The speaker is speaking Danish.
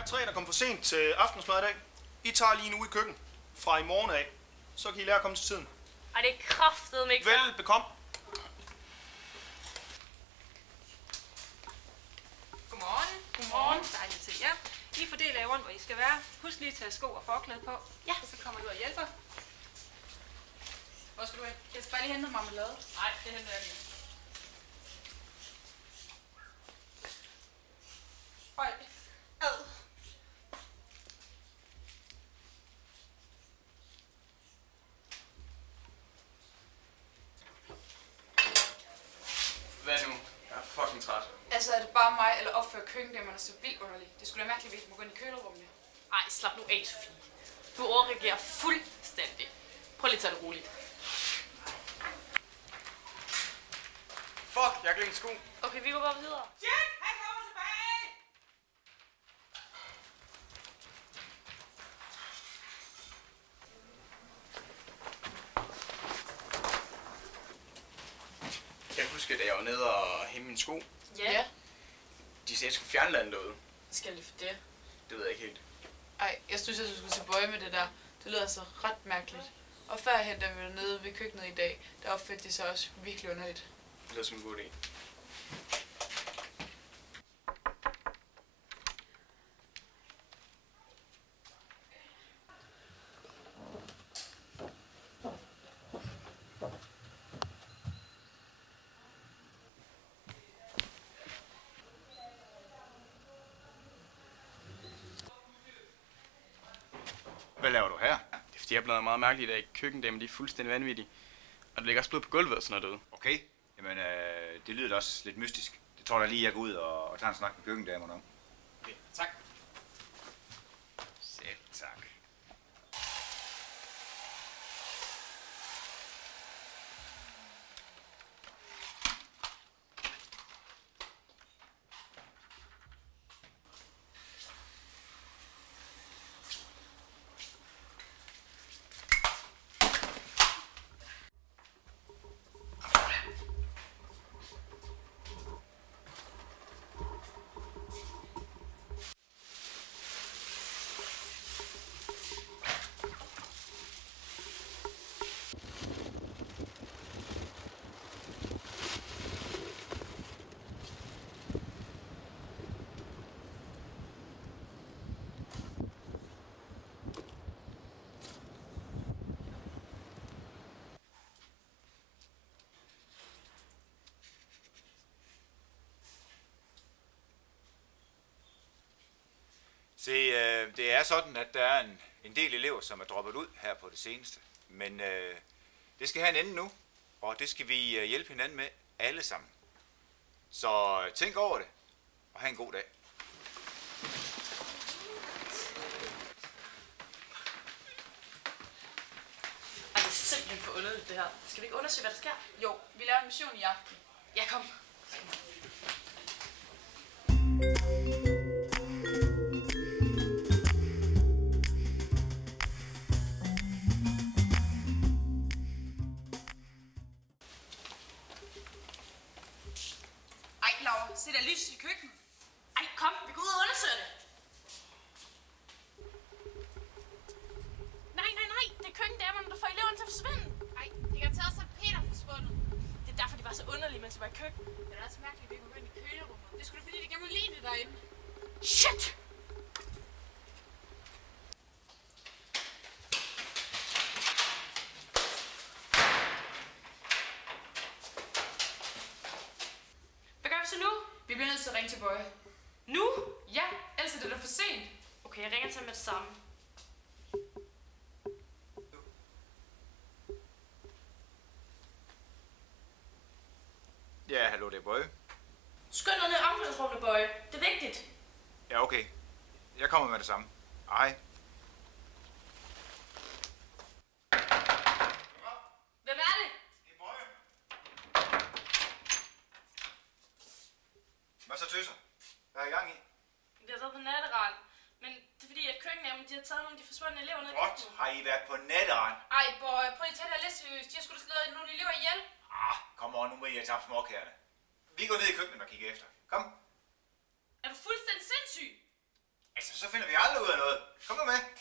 er 3, der kom for sent til aftensmad i dag. I tager lige en uge i køkken. Fra i morgen af. Så kan I lære at komme til tiden. Ej, det er kraftedeme ikke fair. Velbekomme. Godmorgen. Godmorgen. Dejligt at se jer. I fordeler jer rundt, hvor I skal være. Husk lige at tage sko og forklæde på. Ja. Og så kommer du og hjælper. Hvor skal du hen? Jeg skal bare lige hente noget marmelade. Nej, det henter jeg lige. Høj. Ad. Hvad nu? Jeg er fucking træt. Altså, er det bare mig, eller opfører køkkendæmmerne så vildt underligt? Det skulle da mærkeligt, at vi ikke må gå ind i kølerummet. Ej, slap nu af, Sofie. Du overreagerer fuldstændig. Prøv lige at tage det roligt. Fuck, jeg har glemt sko. Okay, vi går bare videre. Jack, han kommer tilbage! Jeg husker, da jeg var nede og hente mine sko. Ja. De sagde, at jeg skulle fjerne landet derude. Skal lige for det? Det ved jeg ikke helt. Ej, jeg synes, at du skulle til bøje med det der. Det lyder altså ret mærkeligt. Og førhen, da vi var nede ved køkkenet i dag, der opførte de sig også virkelig underligt. Det lyder som en god idé. Hvad laver du her? Det er fordi, jeg er blevet meget mærkelig i dag. Køkkendæmmer, de er fuldstændig vanvittige. Og der ligger også blod på gulvet og sådan noget derude. Okay, jamen det lyder da også lidt mystisk. Det tror jeg lige, jeg går ud og tager en snak med køkkendamerne om. Okay, tak. Selv tak. Se, det er sådan, at der er en del elever, som er droppet ud her på det seneste. Men det skal have en ende nu, og det skal vi hjælpe hinanden med alle sammen. Så tænk over det, og have en god dag. Ej, det er simpelthen for underligt det her. Skal vi ikke undersøge, hvad der sker? Jo, vi laver en mission i aften. Ja, kom. Ej, Laura, se der lys i køkkenet. Ej, kom. Vi går ud og undersøger det. Nej. Det er køkkendamerne, der får eleverne til at forsvinde. Ej, det kan tage også Peter forsvundet. Det er derfor, de var så underlige, mens de var i køkken. Det er også mærkeligt, at vi ikke må gå ind i kølerummet. Det skulle da fordi, de gerne må lide det derinde. Shit! Hvad gør vi så nu? Vi bliver nødt til at ringe til Bøje. Nu? Ja, ellers er det da for sent. Okay, jeg ringer til ham med det samme. Ja, hallo, det er Bøje. Skynd dig ned i omklædningsrummet, Bøje. Det er vigtigt. Ja, okay. Jeg kommer med det samme. Hej. Hvem er det? Det er Bøje. Hvad så, tøser? Hvad er I gang i? Vi har taget på natterand. Men det er fordi, at køkkendamen, de har taget nogle af de forsvundne elever ned i What? køkkenet. Har I været på netteren? Ej, Bøje, prøv lige at tage det lidt seriøst. De har sgu da slået nogle elever ihjel. Kom on, nu må I have tabt småkærne. Vi går ned i køkkenet og kigger efter. Kom. Er du fuldstændig sindssyg? Altså, så finder vi aldrig ud af noget. Kom nu med.